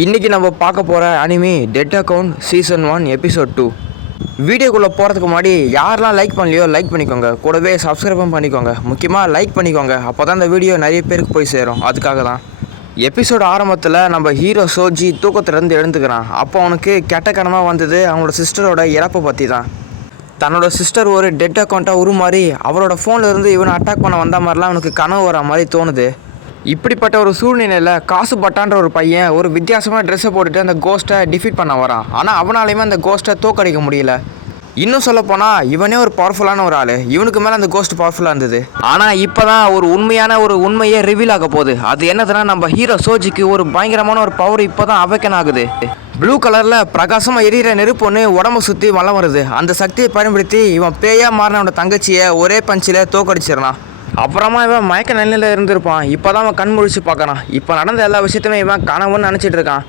இன்றைக்கி நம்ம பார்க்க போகிற anime dead account season 1 episode 2. வீடியோக்குள்ளே போகிறதுக்கு முன்னாடி யாரெல்லாம் லைக் பண்ணலையோ லைக் பண்ணிக்கோங்க, கூடவே சப்ஸ்கிரைபும் பண்ணிக்கோங்க. முக்கியமாக லைக் பண்ணிக்கோங்க, அப்போ தான் இந்த வீடியோ நிறைய பேருக்கு போய் சேரும். அதுக்காக தான் எபிசோட் ஆரம்பத்தில் நம்ம ஹீரோ சோஜி தூக்கத்துலேருந்து எழுந்துக்கிறான். அப்போ அவனுக்கு கெட்ட கனமாக வந்தது அவனோட சிஸ்டரோட இறப்பை பற்றி தான். தன்னோட சிஸ்டர் ஒரு டெட் அக்கௌண்ட்டாக உருமாறி அவளோட ஃபோன்லேருந்து இவனை அட்டாக் பண்ண வந்த மாதிரிலாம் அவனுக்கு கனவு வர மாதிரி தோணுது. இப்படிப்பட்ட ஒரு சூழ்நிலையில் காசு பட்டான்ற ஒரு பையன் ஒரு வித்தியாசமான ட்ரெஸ்ஸை போட்டுட்டு அந்த கோஸ்ட்டை டிஃபீட் பண்ண வரான். ஆனால் அவனாலையுமே அந்த கோஸ்ட்டை தோக்கடிக்க முடியல. இன்னும் சொல்லப்போனால் இவனே ஒரு பவர்ஃபுல்லான ஒரு ஆள், இவனுக்கு மேலே அந்த கோஸ்ட் பவர்ஃபுல்லாக இருந்தது. ஆனால் இப்போ தான் ஒரு உண்மையே ரிவீல் ஆக போகுது. அது என்னதுன்னா, நம்ம ஹீரோ சோஜிக்கு ஒரு பயங்கரமான ஒரு பவர் இப்போ தான் அவேக்கன் ஆகுது. ப்ளூ கலரில் பிரகாசமாக எரியிற நெருப்பு ஒன்று உடம்பு சுற்றி வளம் வருது. அந்த சக்தியை பயன்படுத்தி இவன் பேயாக மாறினவனோட தங்கச்சியை ஒரே பஞ்சில் தோக்கடிச்சிடறான். அப்புறமா இவன் மயக்க நிலையில் இருந்திருப்பான். இப்போ தான் அவன் கண் முழிச்சு பார்க்குறான். இப்போ நடந்த எல்லா விஷயத்தையுமே இவன் கனவுன்னு நினச்சிட்டு இருக்கான்.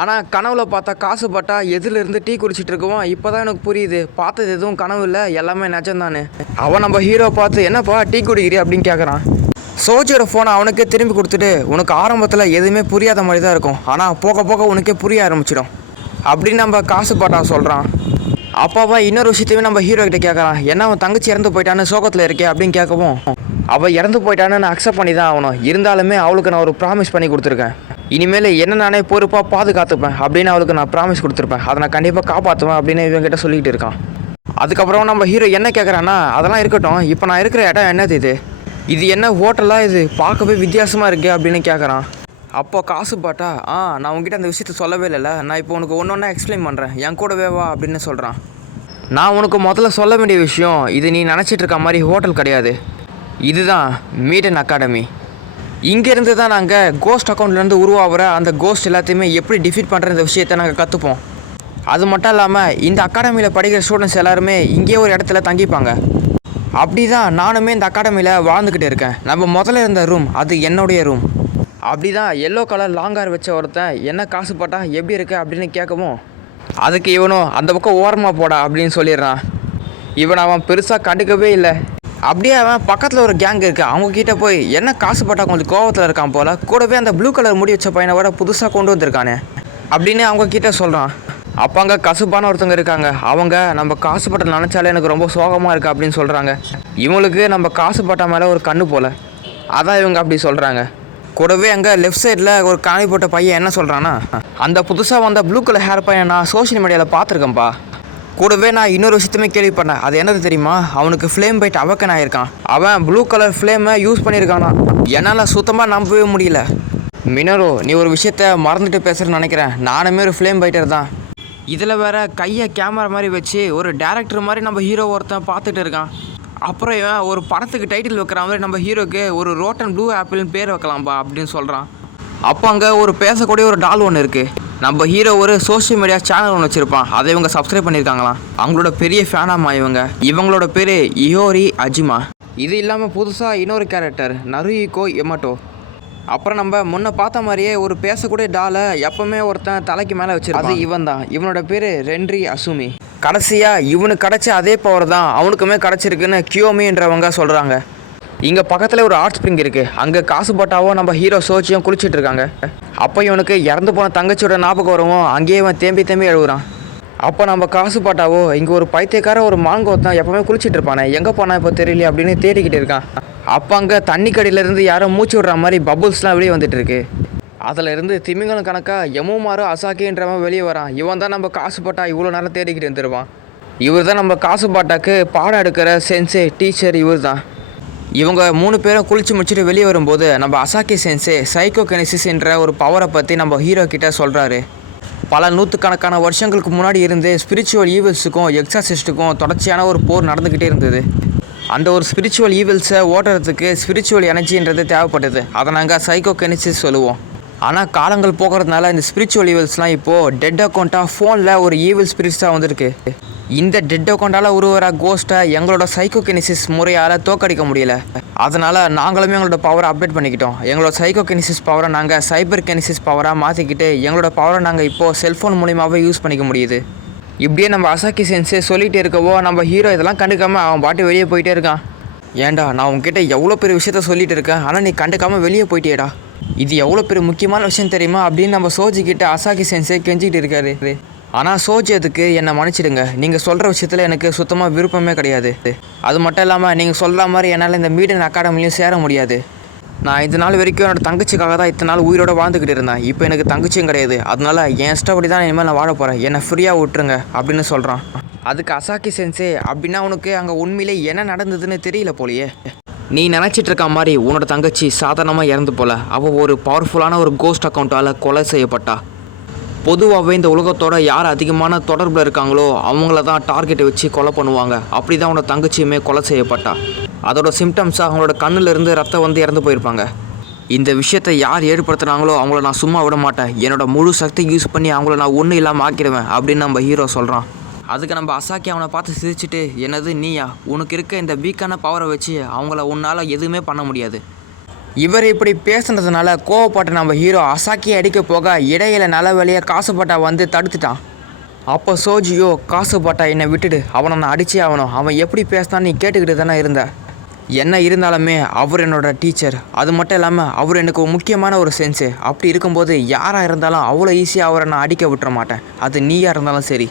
ஆனால் கனவுல பார்த்தா காசு பட்டா எதிலிருந்து டீ குடிச்சிட்டு இருக்குவோம். இப்போ தான் எனக்கு புரியுது, பார்த்தது எதுவும் கனவு இல்லை, எல்லாமே நிஜம்தானே. அவன் நம்ம ஹீரோ பார்த்து என்னப்பா டீ குடிக்கிறீ அப்படின்னு கேட்குறான். சோஜியோட ஃபோனை அவனுக்கே திரும்பி கொடுத்துட்டு, உனக்கு ஆரம்பத்தில் எதுவுமே புரியாத மாதிரி தான் இருக்கும், ஆனால் போக போக உனக்கே புரிய ஆரம்பிச்சிடும் அப்படின்னு நம்ம காசு பட்டா சொல்கிறான். அப்பாவா இன்னொரு விஷயத்தையுமே நம்ம ஹீரோ கிட்ட கேட்குறான். என்ன அவன் தங்கச்சி இறந்து போயிட்டான்னு சோகத்தில் இருக்கே அப்படின்னு கேட்கவும், அவள் இறந்து போயிட்டான்னு நான் அக்செப்ட் பண்ணி தான் ஆகணும். இருந்தாலுமே அவளுக்கு நான் ஒரு ப்ராமிஸ் பண்ணி கொடுத்துருக்கேன். இனிமேல் என்ன நானே பொறுப்பாக பாதுகாத்துப்பேன் அப்படின்னு அவளுக்கு நான் ப்ராமிஸ் கொடுத்துருப்பேன். அதை நான் கண்டிப்பாக காப்பாற்றுவேன் அப்படின்னு இவங்கிட்ட சொல்லிகிட்டு இருக்கான். அதுக்கப்புறம் நம்ம ஹீரோ என்ன கேட்குறான்னா, அதெல்லாம் இருக்கட்டும், இப்போ நான் இருக்கிற இடம் என்னது, இது என்ன ஹோட்டலாக, இது பார்க்கவே வித்தியாசமாக இருக்குது அப்படின்னு கேட்குறான். அப்போ காசு பாட்டா, நான் உங்ககிட்ட அந்த விஷயத்த சொல்லவே இல்லைல்ல, நான் இப்போ உனக்கு ஒன்று ஒன்றா எக்ஸ்பிளைன் பண்ணுறேன், என் கூடவே வா அப்படின்னு சொல்கிறான். நான் உனக்கு முதல்ல சொல்ல வேண்டிய விஷயம், இது நீ நினச்சிட்டு இருக்க மாதிரி ஹோட்டல் கிடையாது. இதுதான் மீடன் அகாடமி. இங்கேருந்து தான் நாங்கள் கோஸ்ட் அக்கௌண்ட்லேருந்து உருவாகிற அந்த கோஸ்ட் எல்லாத்தையுமே எப்படி டிஃபீட் பண்ணுற இந்த விஷயத்தை நாங்கள் கற்றுப்போம். அது மட்டும் இல்லாமல் இந்த அகாடமியில் படிக்கிற ஸ்டூடெண்ட்ஸ் எல்லாருமே இங்கேயே ஒரு இடத்துல தங்கிப்பாங்க. அப்படி தான் நானுமே இந்த அகாடமியில் வாழ்ந்துக்கிட்டு இருக்கேன். நம்ம முதல்ல இருந்த ரூம் அது என்னுடைய ரூம். அப்படி தான் எல்லோ கலர் லாங்கார் வச்ச ஒருத்தன் என்ன காசு போட்டா எப்படி இருக்கு அப்படின்னு கேட்கவும், அதுக்கு இவனும் அந்த பக்கம் ஓரமாக போடா அப்படின்னு சொல்லிடுறான். இவன் அவன் பெருசாக கண்டுக்கவே இல்லை. அப்படியே அவன் பக்கத்தில் ஒரு கேங் இருக்குது, அவங்கக்கிட்ட போய் என்ன காசு போட்டா கொஞ்சம் கோவத்தில் இருக்கான் போல், கூடவே அந்த ப்ளூ கலர் முடி வச்ச பையனை விட புதுசாக கொண்டு வந்திருக்கானே அப்படின்னு அவங்கக்கிட்ட சொல்கிறான். அப்போ அங்கே கசுப்பான ஒருத்தங்க இருக்காங்க. அவங்க நம்ம காசு பட்டை நினச்சாலே எனக்கு ரொம்ப சோகமாக இருக்குது அப்படின்னு சொல்கிறாங்க. இவங்களுக்கு நம்ம காசு பட்டா மேலே ஒரு கண்ணு போல், அதான் இவங்க அப்படி சொல்கிறாங்க. கூடவே அங்கே லெஃப்ட் சைடில் ஒரு காணி போட்ட பையன் என்ன சொல்கிறான்னா, அந்த புதுசாக வந்த ப்ளூ கலர் ஹேர் பையன் நான் சோஷியல் மீடியாவில் பார்த்துருக்கேன்ப்பா. கூடவே நான் இன்னொரு விஷயத்துமே கேள்விப்பட்டேன். அது என்னது தெரியுமா, அவனுக்கு ஃப்ளேம் பைட் அவக்கன் ஆகியிருக்கான். அவன் ப்ளூ கலர் ஃப்ளேமை யூஸ் பண்ணியிருக்கானா. என்னால் சுத்தமாக நம்பவே முடியல. மினரோ, நீ ஒரு விஷயத்த மறந்துட்டு பேசுகிறேன்னு நினைக்கிறேன். நானுமே ஒரு ஃப்ளேம் பைட்டர் தான். இதில் வேற கையை கேமரா மாதிரி வச்சு ஒரு டேரக்டர் மாதிரி நம்ம ஹீரோ ஒருத்தன் பார்த்துட்டு இருக்கான். அப்புறம் இவன் ஒரு படத்துக்கு டைட்டில் வைக்கிற மாதிரி நம்ம ஹீரோக்கு ஒரு ரோட்டன் ப்ளூ ஆப்பிள்னு பேர் வைக்கலாம்பா அப்படின்னு சொல்கிறான். அப்போ அங்கே ஒரு பேசக்கூடிய ஒரு டால் ஒன்று இருக்குது. நம்ம ஹீரோ ஒரு சோஷியல் மீடியா சேனல் ஒன்று வச்சுருப்பான், அதை இவங்க சப்ஸ்கிரைப் பண்ணியிருக்காங்களாம். அவங்களோட பெரிய ஃபேனாமா இவங்களோட பேர் இயோரி அஜிமா. இது இல்லாமல் புதுசாக இன்னொரு கேரக்டர் நருயிகோ எமட்டோ. அப்புறம் நம்ம முன்ன பார்த்த மாதிரியே ஒரு பேசக்கூடிய டாலை எப்பவுமே ஒருத்தன் தலைக்கு மேலே வச்சிருக்கான். அது இவன் தான். இவனோட பேர் ரென்ரி அசுமி. கடைசியாக இவனுக்கு கிடச்ச அதே பவர் தான் அவனுக்குமே கிடச்சிருக்குன்னு கியோமின்றவங்க சொல்கிறாங்க. இங்கே பக்கத்தில் ஒரு ஹாட் ஸ்ப்ரிங் இருக்குது. அங்கே காசு போட்டாவோ நம்ம ஹீரோ சோச்சியும் குளிச்சுட்டு இருக்காங்க. அப்போ இவனுக்கு இறந்து போன தங்கச்சியோட ஞாபகம் வரவும் அங்கேயே இவன் தேம்பி எழுவுறான். அப்போ நம்ம காசு போட்டாவோ இங்கே ஒரு பைத்தியக்கார ஒரு மாங்கோத்தான் எப்போவுமே குளிச்சுட்டு இருப்பானே, எங்கே போனால் இப்போ தெரியல அப்படின்னு தேடிக்கிட்டு இருக்கான். அப்போ அங்கே தண்ணி கடியிலேருந்து யாரோ மூச்சு விடுற மாதிரி பபுள்ஸ்லாம் வெளியே வந்துட்டு இருக்கு. அதில் இருந்து திமிங்கலம் கணக்காக எமோமாரோ அசாக்கின்றவன் வெளியே வரான். இவன் தான் நம்ம காசு போட்டா இவ்வளோ நேரம் தேடிக்கிட்டு இருந்துருவான். இவர் தான் நம்ம காசு பாட்டாக்கு பாடம் எடுக்கிற சென்சே டீச்சர். இவர் தான். இவங்க 3 பேரும் குளிச்சு முடிச்சுட்டு வெளியே வரும்போது நம்ம அசாக்கி சென்சே சைக்கோகெனிசிஸ் என்ற ஒரு பவரை பற்றி நம்ம ஹீரோ கிட்ட சொல்கிறாரு. பல நூற்றுக்கணக்கான வருஷங்களுக்கு முன்னாடி இருந்து ஸ்பிரிச்சுவல் ஈவில்ஸுக்கும் எக்ஸாசிஸ்ட்டுக்கும் தொடர்ச்சியான ஒரு போர் நடந்துக்கிட்டே இருந்தது. அந்த ஒரு ஸ்பிரிச்சுவல் ஈவில்ஸை ஓட்டுறதுக்கு ஸ்பிரிச்சுவல் எனர்ஜின்றது தேவைப்பட்டது. அதை நாங்கள் சைக்கோகெனிசிஸ் சொல்லுவோம். ஆனால் காலங்கள் போகிறதுனால இந்த ஸ்பிரிச்சுவல் ஈவில்ஸ்லாம் இப்போது டெட் அக்கௌண்ட்டாக ஃபோனில் ஒரு ஈவில் ஸ்பிரிட்ஸாக வந்துருக்கு. இந்த டெட் அக்கௌண்ட்டால் உருவர கோஸ்ட்டை எங்களோட சைக்கோகெனிசிஸ் முறையால் தோக்கடிக்க முடியல. அதனால் நாங்களுமே எங்களோட பவரை அப்டேட் பண்ணிக்கிட்டோம். எங்களோட சைக்கோகெனிசிஸ் பவரை நாங்கள் சைபர் கெனிசிஸ் பவராக மாற்றிக்கிட்டு எங்களோட பவரை நாங்கள் இப்போது செல்ஃபோன் மூலியமாகவே யூஸ் பண்ணிக்க முடியுது. இப்படியே நம்ம அசாக்கி சென்ஸே சொல்லிகிட்டே இருக்கவோ நம்ம ஹீரோ இதெல்லாம் கண்டுக்காமல் அவன் பாட்டு வெளியே போயிட்டே இருக்கான். ஏன்டா, நான் உங்ககிட்ட எவ்வளோ பெரிய விஷயத்த சொல்லிட்டு இருக்கேன், ஆனால் நீ கண்டுக்காமல் வெளியே போயிட்டேடா. இது எவ்வளோ பெரிய முக்கியமான விஷயம் தெரியுமா அப்படின்னு நம்ம சோஜி கிட்ட அசாகி சென்சே கெஞ்சிக்கிட்டு இருக்காரு. ஆனால் சோஜி அதுக்கு என்னை மன்னிச்சிடுங்க, நீங்கள் சொல்கிற விஷயத்தில் எனக்கு சுத்தமாக விருப்பமே கிடையாது. அது மட்டும் இல்லாமல் நீங்கள் சொல்கிற மாதிரி என்னால் இந்த மீடன் அகாடமிலையும் சேர முடியாது. நான் இந்த நாள் வரைக்கும் என்னோடய தங்கச்சிக்காக தான் இத்தனை நாள் உயிரோடு வாழ்ந்துக்கிட்டு இருந்தேன். இப்போ எனக்கு தங்கச்சியும் கிடையாது. அதனால என் இஷ்டப்படி தான் இனிமேல் நான் வாழ போகிறேன், என்னை ஃப்ரீயாக விட்டுருங்க அப்படின்னு சொல்கிறான். அதுக்கு அசாகி சென்சே, அப்படின்னா உனக்கு அங்கே உண்மையிலே என்ன நடந்ததுன்னு தெரியல போலையே. நீ நினச்சிட்டு இருக்க மாதிரி உன்னோட தங்கச்சி சாதாரணமாக இறந்து போல. அவள் ஒரு பவர்ஃபுல்லான ஒரு கோஸ்ட் அக்கௌண்ட்டால் கொலை செய்யப்பட்டா. பொதுவாகவே இந்த உலகத்தோட யார் அதிகமான தொடர்பில் இருக்காங்களோ அவங்கள தான் டார்கெட்டை வச்சு கொலை பண்ணுவாங்க. அப்படி தான் அவனோட தங்கச்சியுமே கொலை செய்யப்பட்டா. அதோட சிம்டம்ஸாக அவங்களோட கண்ணிலிருந்து ரத்தம் வந்து இறந்து போயிருப்பாங்க. இந்த விஷயத்தை யார் ஏற்படுத்துனாங்களோ அவங்கள நான் சும்மா விட மாட்டேன், என்னோட முழு சக்தி யூஸ் பண்ணி அவங்கள நான் ஒன்றும் இல்லாமல் ஆக்கிடுவேன் அப்படின்னு நம்ம ஹீரோ சொல்கிறான். அதுக்கு நம்ம அசாக்கி அவனை பார்த்து சிரிச்சுட்டு, என்னது நீயா, உனக்கு இருக்க இந்த வீக்கான பவரை வச்சு அவங்கள உன்னால் எதுவுமே பண்ண முடியாது. இவர் இப்படி பேசுனதுனால கோவப்பட்ட நம்ம ஹீரோ அசாக்கி அடிக்க போக இடையில நல்ல வேலையை காசுபட்டா வந்து தடுத்துட்டான். அப்போ சோஜியோ, காசுபட்டா என்னை விட்டுடு, அவனை நான் அடிச்சே ஆகணும், அவன் எப்படி பேசினான்னு நீ கேட்டுக்கிட்டு தானே இருந்த. என்ன இருந்தாலுமே அவர் என்னோட டீச்சர், அது மட்டும் இல்லாமல் அவர் எனக்கு முக்கியமான ஒரு சென்ஸு. அப்படி இருக்கும்போது யாராக இருந்தாலும் அவ்வளோ ஈஸியாக அவரை நான் அடிக்க விட்டுற மாட்டேன், அது நீயாக இருந்தாலும் சரி.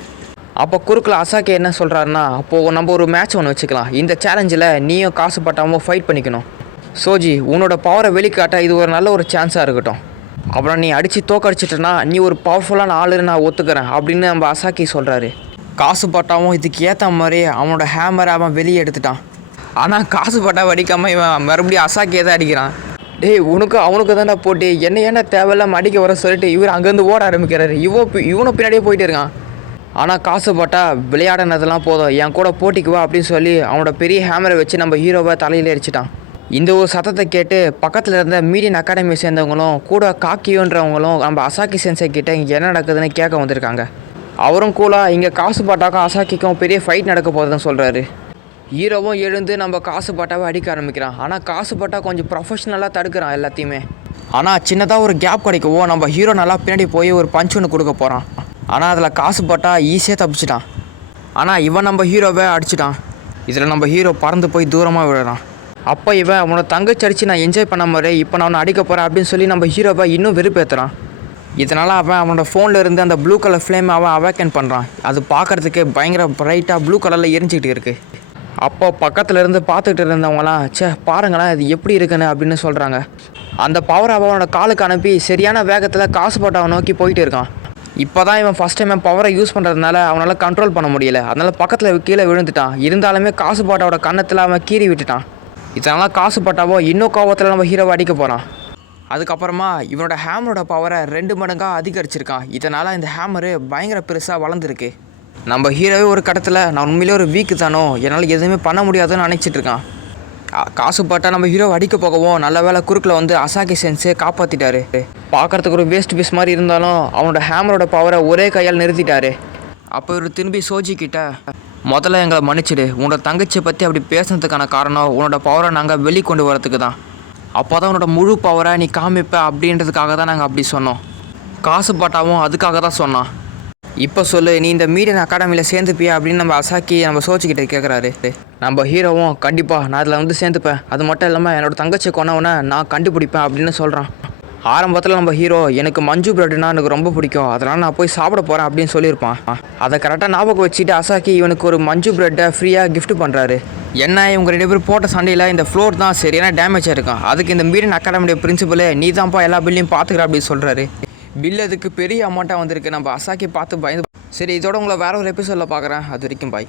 அப்போ குறுக்கில் அசாக்கி என்ன சொல்கிறாருன்னா, அப்போது நம்ம ஒரு மேட்ச் ஒன்று வச்சுக்கலாம், இந்த சேலஞ்சில் நீயும் காசுபட்டாவும் ஃபைட் பண்ணிக்கணும். சோஜி, உன்னோட பவரை வெளிக்காட்ட இது ஒரு நல்ல ஒரு சான்ஸாக இருக்கட்டும். அப்புறம் நீ அடித்து தோக்கடிச்சிட்டனா நீ ஒரு பவர்ஃபுல்லான ஆளுன்னு நான் ஒத்துக்கிறேன் அப்படின்னு நம்ம அசாக்கி சொல்கிறாரு. காசுபட்டாவும் இதுக்கு ஏற்ற மாதிரி அவனோட ஹேமரை அவன் வெளியே எடுத்துட்டான். ஆனால் காசுபட்டாவை அடிக்காமல் இவன் மறுபடியும் அசாக்கியை தான் அடிக்கிறான். டேய், அவனுக்கு தானே போட்டு என்ன ஏன்னா தேவையில்லாமல் அடிக்க வர சொல்லிட்டு இவர் அங்கேருந்து ஓட ஆரம்பிக்கிறாரு. இவனும் பின்னாடியே போயிட்டு இருக்கான். ஆனால் காசுபட்டா விளையாடினதெல்லாம் போதும், என் கூட போட்டிக்கு வா அப்படின்னு சொல்லி அவனோட பெரிய ஹேமரை வச்சு நம்ம ஹீரோவை தலையிலே அடிச்சிட்டான். இந்த ஒரு சத்தத்தை கேட்டு பக்கத்தில் இருந்த மீடியன் அகாடமியை சேர்ந்தவங்களும் கூட காக்கியோன்றவங்களும் நம்ம அசாக்கி சென்சை கிட்ட இங்கே என்ன நடக்குதுன்னு கேட்க வந்திருக்காங்க. அவரும் கூலாக இங்கே காசுபட்டாக்கும் அசாக்கிக்கும் பெரிய ஃபைட் நடக்க போகுதுன்னு சொல்கிறாரு. ஹீரோவும் எழுந்து நம்ம காசுபட்டாவை அடிக்க ஆரம்பிக்கிறான். ஆனால் காசுபட்டா கொஞ்சம் ப்ரொஃபஷ்னலாக தடுக்கிறான் எல்லாத்தையுமே. ஆனால் சின்னதாக ஒரு கேப் கிடைக்கவோ நம்ம ஹீரோ நல்லா பின்னாடி போய் ஒரு பஞ்ச் ஒன்று கொடுக்க போகிறான். ஆனால் அதில் காசுபட்டா ஈஸியாக தப்பிச்சிட்டான். ஆனால் இவன் நம்ம ஹீரோவை அடிச்சிட்டான். இதில் நம்ம ஹீரோ பறந்து போய் தூரமாக விடுறான். அப்போ இவன் அவனோட தங்கச்சி அடித்து நான் என்ஜாய் பண்ண மாதிரி இப்போ நான் அவனை அடிக்க போகிறேன் அப்படின்னு சொல்லி நம்ம ஹீரோவை இன்னும் வெறுப்பேற்றுறான். இதனால் அவனோட ஃபோனில் இருந்து அந்த ப்ளூ கலர் ஃப்ளேம் அவன் அவேக்கன் பண்ணுறான். அது பார்க்குறதுக்கு பயங்கர பிரைட்டாக ப்ளூ கலரில் எரிஞ்சிக்கிட்டு இருக்குது. அப்போ பக்கத்தில் இருந்து பார்த்துக்கிட்டு இருந்தவங்களாம், பாருங்களேன் இது எப்படி இருக்குன்னு அப்படின்னு சொல்கிறாங்க. அந்த பவர் அவனோட காலுக்கு அனுப்பி சரியான வேகத்தில் காசுபட்டாவை நோக்கி போயிட்டு இருக்கான். இப்போ தான் இவன் ஃபஸ்ட் டைம் பவரை யூஸ் பண்ணுறதுனால அவனால் கண்ட்ரோல் பண்ண முடியல. அதனால் பக்கத்தில் கீழே விழுந்துட்டான். இருந்தாலுமே காசுபட்டாவோட கன்னத்தில் அவன் கீறி விட்டுட்டான். இதனால் காசுபட்டாவோ இன்னும் கோவத்தில் நம்ம ஹீரோவை அடிக்க போகிறான். அதுக்கப்புறமா இவனோட ஹேமரோட பவரை 2 மடங்காக அதிகரிச்சிருக்கான். இதனால் இந்த ஹேமரு பயங்கர பெருசாக வளர்ந்துருக்கு. நம்ம ஹீரோவே ஒரு கட்டத்தில் நான் உண்மையிலே ஒரு வீக்கு தானோ, என்னால் எதுவுமே பண்ண முடியாதுன்னு நினச்சிட்டு இருக்கான். காசுபட்டா நம்ம ஹீரோவை அடிக்க போகவும் நல்ல வேலை குறுக்கில் வந்து அசாக்கி சென்ஸே காப்பாற்றிட்டாரு. பார்க்குறதுக்கு ஒரு வேஸ்ட் பீஸ் மாதிரி இருந்தாலும் அவனோட ஹேமரோட பவரை ஒரே கையால் நிறுத்திட்டாரு. அப்போ இவர் திரும்பி சோஜி கிட்ட, முதல்ல எங்களை மன்னிச்சிடு, உன்னோட தங்கச்சியை பற்றி அப்படி பேசுனதுக்கான காரணம் உன்னோட பவரை நாங்கள் வெளிக்கொண்டு வரதுக்கு தான். அப்போ தான் உன்னோட முழு பவரை நீ காமிப்ப அப்படின்றதுக்காக தான் நாங்கள் அப்படி சொன்னோம். காசுபட்டாவும் அதுக்காக தான் சொன்னான். இப்போ சொல்லு, நீ இந்த மீடியன் அகாடமியில் சேர்ந்துப்பியா அப்படின்னு நம்ம அசாக்கி நம்ம சோச்சிக்கிட்ட கேட்குறாரு. நம்ம ஹீரோவும் கண்டிப்பாக நான் அதில் வந்து சேர்ந்துப்பேன், அது மட்டும் இல்லாமல் என்னோடய தங்கச்சியை கொண்டவனை நான் கண்டுபிடிப்பேன் அப்படின்னு சொல்கிறான். ஆரம்பத்தில் நம்ம ஹீரோ எனக்கு மஞ்சு பிரெட்னா எனக்கு ரொம்ப பிடிக்கும், அதனால் நான் போய் சாப்பிட போகிறேன் அப்படின்னு சொல்லியிருப்பான். அதை கரெக்டாக ஞாபகம் வச்சுட்டு அசாக்கி இவனுக்கு ஒரு மஞ்சு பிரெட்டை ஃப்ரீயாக கிஃப்ட் பண்ணுறாரு. என்ன இவங்க 2 பேர் போட்ட சண்டையில் இந்த ஃப்ளோர் தான் சரியான டேமேஜாக இருக்கும், அதுக்கு இந்த மீடியன் அகாடமியோட பிரின்சிபலு நீ தான்ப்பா எல்லா பில்லையும் பார்த்துக்கிற அப்படின்னு சொல்கிறாரு. பில் அதுக்கு பெரிய அமௌண்ட்டாக வந்திருக்கு. நம்ம அசாக்கி பார்த்து பயந்து. சரி, இதோட உங்களை வேற ஒரு எபிசோடில் பார்க்குறேன். அது வரைக்கும் பாய்.